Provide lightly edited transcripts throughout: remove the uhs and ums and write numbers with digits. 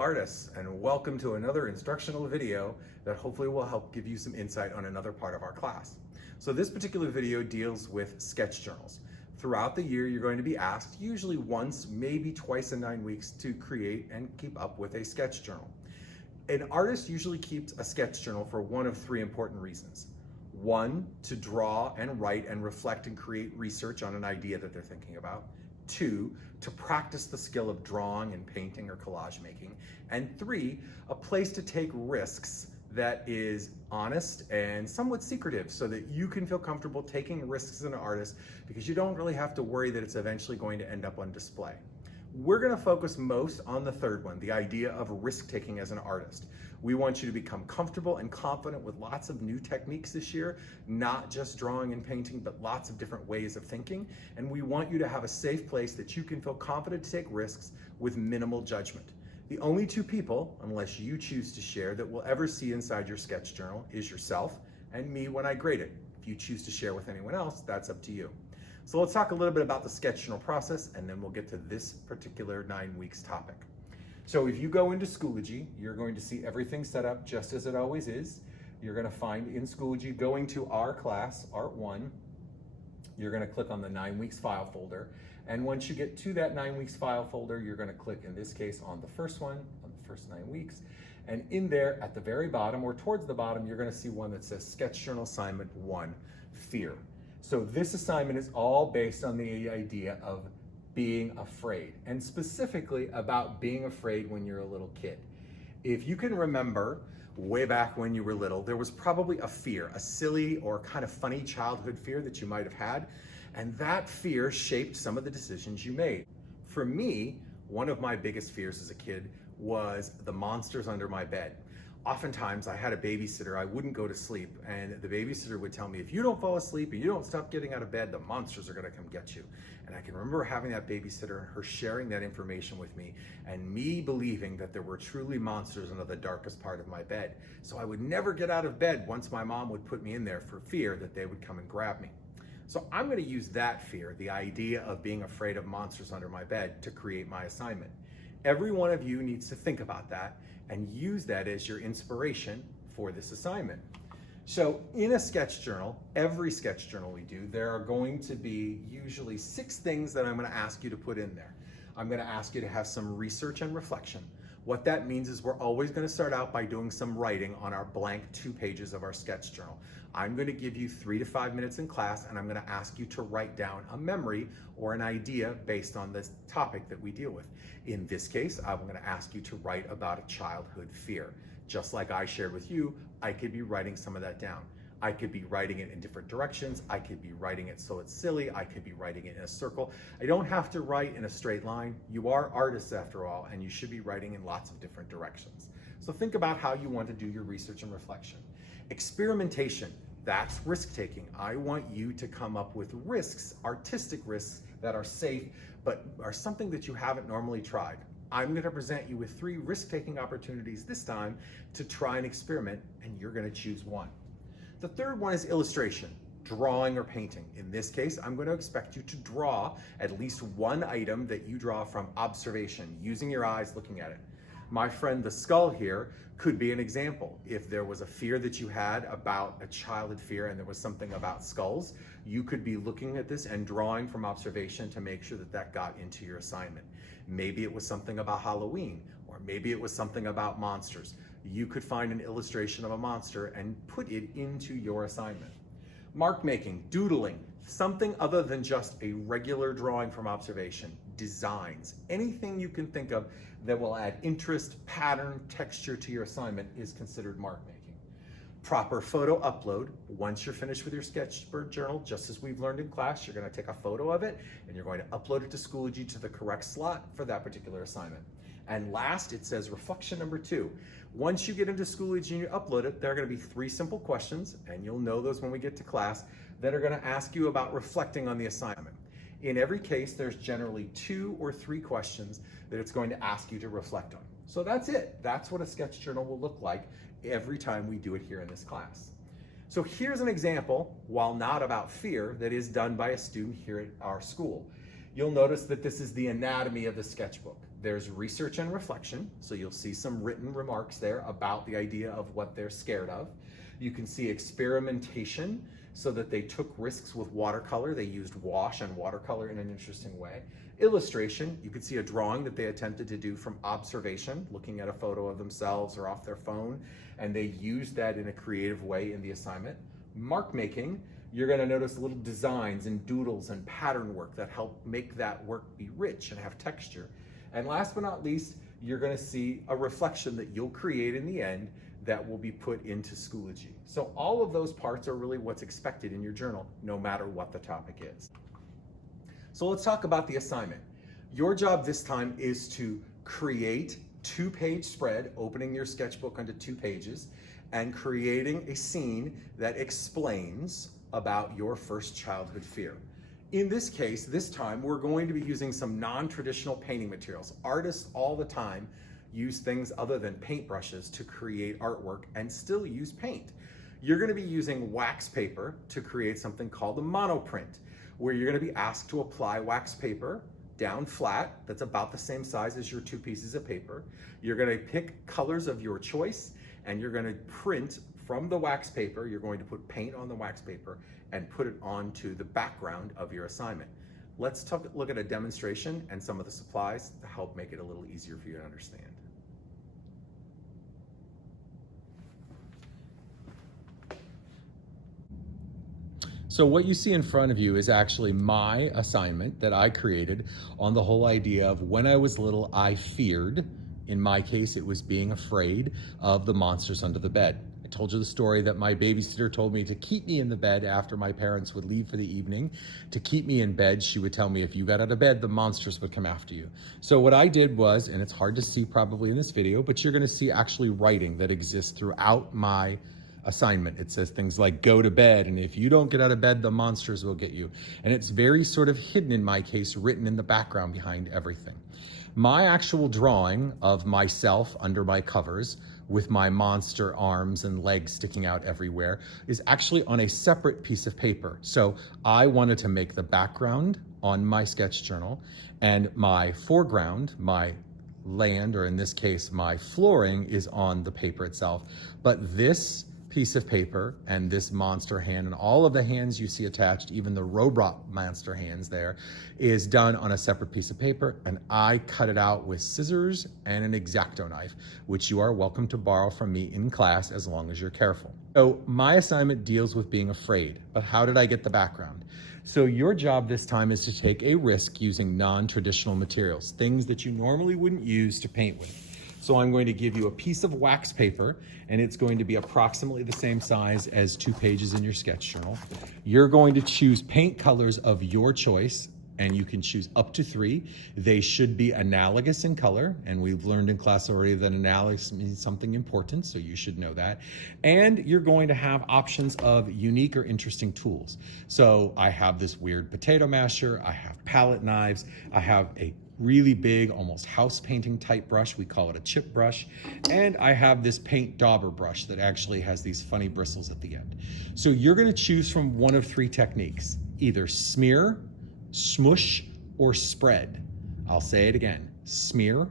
artists, and welcome to another instructional video that hopefully will help give you some insight on another part of our class. So this particular video deals with sketch journals. Throughout the year, you're going to be asked, usually once, maybe twice in 9 weeks, to create and keep up with a sketch journal. An artist usually keeps a sketch journal for one of three important reasons. One, to draw and write and reflect and create research on an idea that they're thinking about. Two, to practice the skill of drawing and painting or collage making. And three, a place to take risks that is honest and somewhat secretive so that you can feel comfortable taking risks as an artist because you don't really have to worry that it's eventually going to end up on display. We're going to focus most on the third one, the idea of risk-taking as an artist. We want you to become comfortable and confident with lots of new techniques this year, not just drawing and painting, but lots of different ways of thinking. And we want you to have a safe place that you can feel confident to take risks with minimal judgment. The only two people, unless you choose to share, that will ever see inside your sketch journal is yourself and me when I grade it. If you choose to share with anyone else, that's up to you. So let's talk a little bit about the sketch journal process, and then we'll get to this particular 9 weeks topic. So if you go into Schoology, you're going to see everything set up just as it always is. You're going to find in Schoology, going to our class, Art 1, you're going to click on the 9 weeks file folder. And once you get to that 9 weeks file folder, you're going to click, in this case, on the first one, on the first 9 weeks. And in there, at the very bottom, or towards the bottom, you're going to see one that says Sketch Journal Assignment 1, Fear. So this assignment is all based on the idea of being afraid, and specifically about being afraid when you're a little kid. If you can remember way back when you were little, there was probably a fear, a silly or kind of funny childhood fear that you might have had, and that fear shaped some of the decisions you made. For me, one of my biggest fears as a kid was the monsters under my bed. Oftentimes I had a babysitter, I wouldn't go to sleep, and the babysitter would tell me, if you don't fall asleep and you don't stop getting out of bed, the monsters are gonna come get you. And I can remember having that babysitter, her sharing that information with me, and me believing that there were truly monsters under the darkest part of my bed. So I would never get out of bed once my mom would put me in there for fear that they would come and grab me. So I'm gonna use that fear, the idea of being afraid of monsters under my bed, to create my assignment. Every one of you needs to think about that and use that as your inspiration for this assignment. So in a sketch journal, every sketch journal we do, there are going to be usually 6 things that I'm going to ask you to put in there. I'm going to ask you to have some research and reflection. What that means is we're always going to start out by doing some writing on our blank 2 pages of our sketch journal. I'm going to give you 3 to 5 minutes in class, and I'm going to ask you to write down a memory or an idea based on this topic that we deal with. In this case, I'm going to ask you to write about a childhood fear. Just like I shared with you, I could be writing some of that down. I could be writing it in different directions. I could be writing it so it's silly. I could be writing it in a circle. I don't have to write in a straight line. You are artists after all, and you should be writing in lots of different directions. So think about how you want to do your research and reflection. Experimentation, that's risk-taking. I want you to come up with risks, artistic risks that are safe, but are something that you haven't normally tried. I'm going to present you with 3 risk-taking opportunities this time to try and experiment, and you're going to choose one. The third one is illustration, drawing or painting. In this case, I'm going to expect you to draw at least one item that you draw from observation, using your eyes, looking at it. My friend, the skull here, could be an example. If there was a fear that you had about a childhood fear and there was something about skulls, you could be looking at this and drawing from observation to make sure that that got into your assignment. Maybe it was something about Halloween, or maybe it was something about monsters. You could find an illustration of a monster and put it into your assignment. Mark making, doodling, something other than just a regular drawing from observation, designs, anything you can think of that will add interest, pattern, texture to your assignment is considered mark making. Proper photo upload. Once you're finished with your sketch journal, just as we've learned in class, you're going to take a photo of it and you're going to upload it to Schoology to the correct slot for that particular assignment. And last, it says reflection number 2. Once you get into Schoology and you upload it, there are going to be 3 simple questions, and you'll know those when we get to class, that are going to ask you about reflecting on the assignment. In every case, there's generally 2 or 3 questions that it's going to ask you to reflect on. So that's it. That's what a sketch journal will look like every time we do it here in this class. So here's an example, while not about fear, that is done by a student here at our school. you'll notice that this is the anatomy of the sketchbook. There's research and reflection, so you'll see some written remarks there about the idea of what they're scared of. You can see experimentation, so that they took risks with watercolor. They used wash and watercolor in an interesting way. Illustration, you could see a drawing that they attempted to do from observation, looking at a photo of themselves or off their phone, and they used that in a creative way in the assignment. Mark making, you're going to notice little designs and doodles and pattern work that help make that work be rich and have texture. And last but not least, you're going to see a reflection that you'll create in the end that will be put into Schoology. So all of those parts are really what's expected in your journal, no matter what the topic is. So let's talk about the assignment. Your job this time is to create 2-page spread, opening your sketchbook onto 2 pages, and creating a scene that explains about your first childhood fear. In this case, this time, we're going to be using some non-traditional painting materials. Artists all the time use things other than paintbrushes to create artwork and still use paint. You're going to be using wax paper to create something called a monoprint, where you're going to be asked to apply wax paper down flat, that's about the same size as your 2 pieces of paper. You're going to pick colors of your choice, and you're going to print from the wax paper. You're going to put paint on the wax paper and put it onto the background of your assignment. Let's look at a demonstration and some of the supplies to help make it a little easier for you to understand. So what you see in front of you is actually my assignment that I created on the whole idea of when I was little, I feared. In my case, it was being afraid of the monsters under the bed. I told you the story that my babysitter told me to keep me in the bed after my parents would leave for the evening. To keep me in bed, she would tell me if you got out of bed, the monsters would come after you. So what I did was, and it's hard to see probably in this video, but you're gonna see actually writing that exists throughout my assignment. It says things like go to bed, and if you don't get out of bed, the monsters will get you. And it's very sort of hidden in my case, written in the background behind everything. My actual drawing of myself under my covers with my monster arms and legs sticking out everywhere is actually on a separate piece of paper. So I wanted to make the background on my sketch journal, and my foreground, my land, or in this case, my flooring, is on the paper itself. But this piece of paper and this monster hand and all of the hands you see attached, even the robot monster hands there, is done on a separate piece of paper, and I cut it out with scissors and an X-Acto knife, which you are welcome to borrow from me in class as long as you're careful. So my assignment deals with being afraid, but how did I get the background? So your job this time is to take a risk using non-traditional materials, things that you normally wouldn't use to paint with. So I'm going to give you a piece of wax paper, and it's going to be approximately the same size as 2 pages in your sketch journal. You're going to choose paint colors of your choice, and you can choose up to 3. They should be analogous in color, and we've learned in class already that analogous means something important, so you should know that. And you're going to have options of unique or interesting tools. So I have this weird potato masher, I have palette knives, I have a really big, almost house painting type brush. We call it a chip brush. And I have this paint dauber brush that actually has these funny bristles at the end. So you're gonna choose from one of 3 techniques, either smear, smush, or spread. I'll say it again, smear,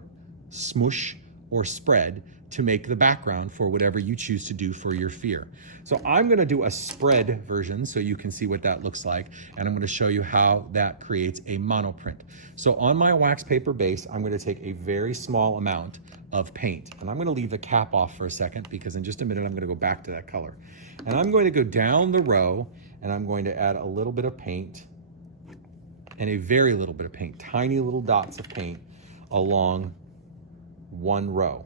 smush, or spread to make the background for whatever you choose to do for your fear. So I'm gonna do a spread version so you can see what that looks like, and I'm gonna show you how that creates a monoprint. So on my wax paper base, I'm gonna take a very small amount of paint, and I'm gonna leave the cap off for a second because in just a minute I'm gonna go back to that color. And I'm going to go down the row, and I'm going to add a little bit of paint and a very little bit of paint, tiny little dots of paint along one row.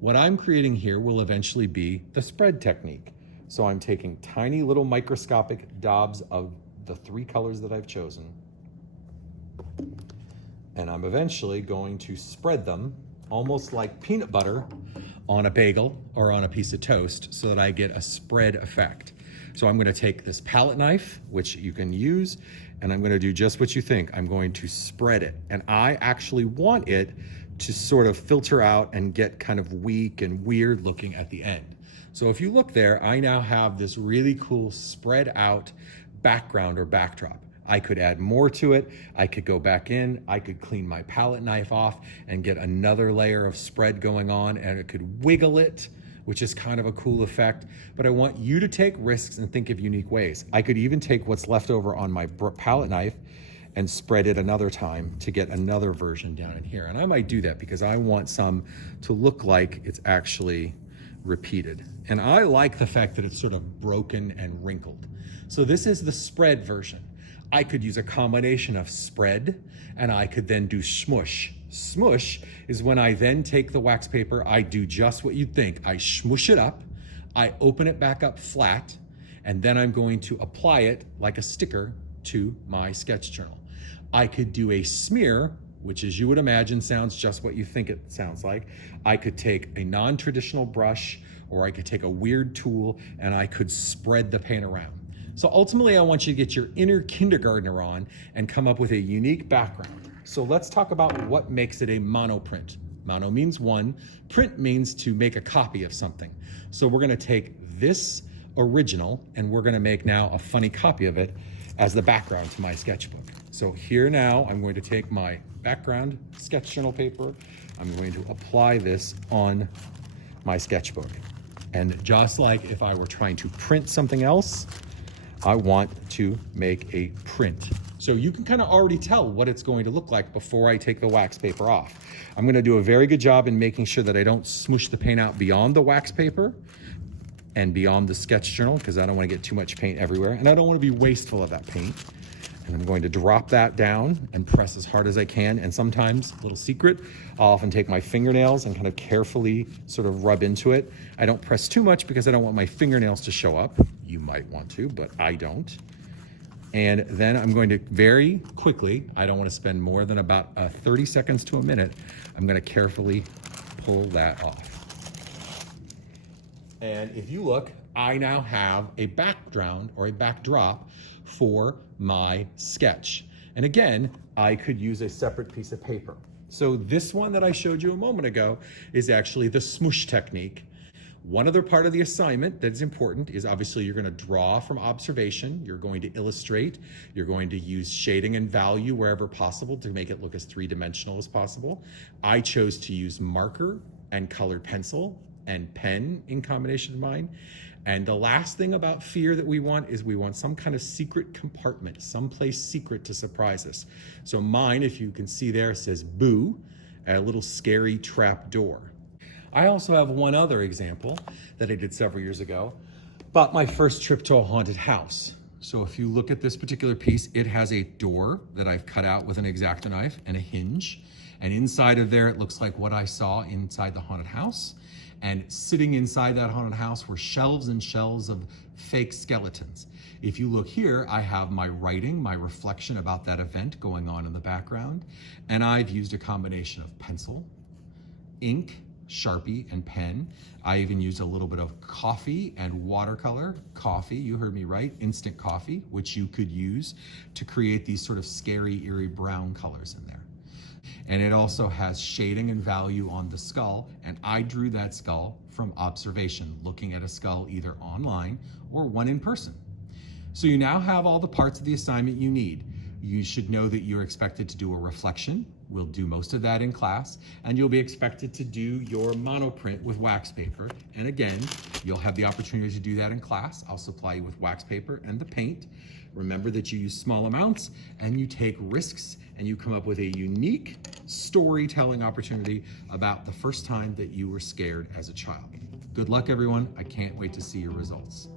What I'm creating here will eventually be the spread technique. So I'm taking tiny little microscopic daubs of the 3 colors that I've chosen, and I'm eventually going to spread them almost like peanut butter on a bagel or on a piece of toast so that I get a spread effect. So I'm going to take this palette knife, which you can use, and I'm going to do just what you think. I'm going to spread it, and I actually want it to sort of filter out and get kind of weak and weird looking at the end. So if you look there, I now have this really cool spread out background or backdrop. I could add more to it. I could go back in, I could clean my palette knife off and get another layer of spread going on, and it could wiggle it, which is kind of a cool effect. But I want you to take risks and think of unique ways. I could even take what's left over on my palette knife and spread it another time to get another version down in here. And I might do that because I want some to look like it's actually repeated. And I like the fact that it's sort of broken and wrinkled. So this is the spread version. I could use a combination of spread and I could then do smush. Smush is when I then take the wax paper, I do just what you'd think. I smush it up, I open it back up flat, and then I'm going to apply it like a sticker to my sketch journal. I could do a smear, which as you would imagine sounds just what you think it sounds like. I could take a non-traditional brush, or I could take a weird tool and I could spread the paint around. So ultimately I want you to get your inner kindergartner on and come up with a unique background. So let's talk about what makes it a monoprint. Mono means one, print means to make a copy of something. So we're gonna take this original and we're gonna make now a funny copy of it as the background to my sketchbook. So here now, I'm going to take my background sketch journal paper. I'm going to apply this on my sketchbook. And just like if I were trying to print something else, I want to make a print. So you can kind of already tell what it's going to look like before I take the wax paper off. I'm going to do a very good job in making sure that I don't smoosh the paint out beyond the wax paper and beyond the sketch journal, because I don't want to get too much paint everywhere, and I don't want to be wasteful of that paint. And I'm going to drop that down and press as hard as I can. And sometimes, little secret, I'll often take my fingernails and kind of carefully sort of rub into it. I don't press too much because I don't want my fingernails to show up. You might want to, but I don't. And then I'm going to very quickly, I don't want to spend more than about 30 seconds to a minute, I'm going to carefully pull that off. And if you look, I now have a background or a backdrop for my sketch. And again, I could use a separate piece of paper. So this one that I showed you a moment ago is actually the smoosh technique. One other part of the assignment that is important is obviously you're going to draw from observation, you're going to illustrate, you're going to use shading and value wherever possible to make it look as three-dimensional as possible. I chose to use marker and colored pencil and pen in combination of mine. And the last thing about fear that we want is we want some kind of secret compartment, someplace secret to surprise us. So mine, if you can see there, says boo, a little scary trap door. I also have one other example that I did several years ago about my first trip to a haunted house. So if you look at this particular piece, it has a door that I've cut out with an X-Acto knife and a hinge. And inside of there, it looks like what I saw inside the haunted house. And sitting inside that haunted house were shelves and shelves of fake skeletons. If you look here, I have my writing, my reflection about that event going on in the background. And I've used a combination of pencil, ink, Sharpie, and pen. I even used a little bit of coffee and watercolor. Coffee, you heard me right, instant coffee, which you could use to create these sort of scary, eerie brown colors in there. And it also has shading and value on the skull, and I drew that skull from observation, looking at a skull either online or one in person. So you now have all the parts of the assignment you need. You should know that you're expected to do a reflection. We'll do most of that in class, and you'll be expected to do your monoprint with wax paper. And again, you'll have the opportunity to do that in class. I'll supply you with wax paper and the paint. Remember that you use small amounts and you take risks and you come up with a unique storytelling opportunity about the first time that you were scared as a child. Good luck, everyone. I can't wait to see your results.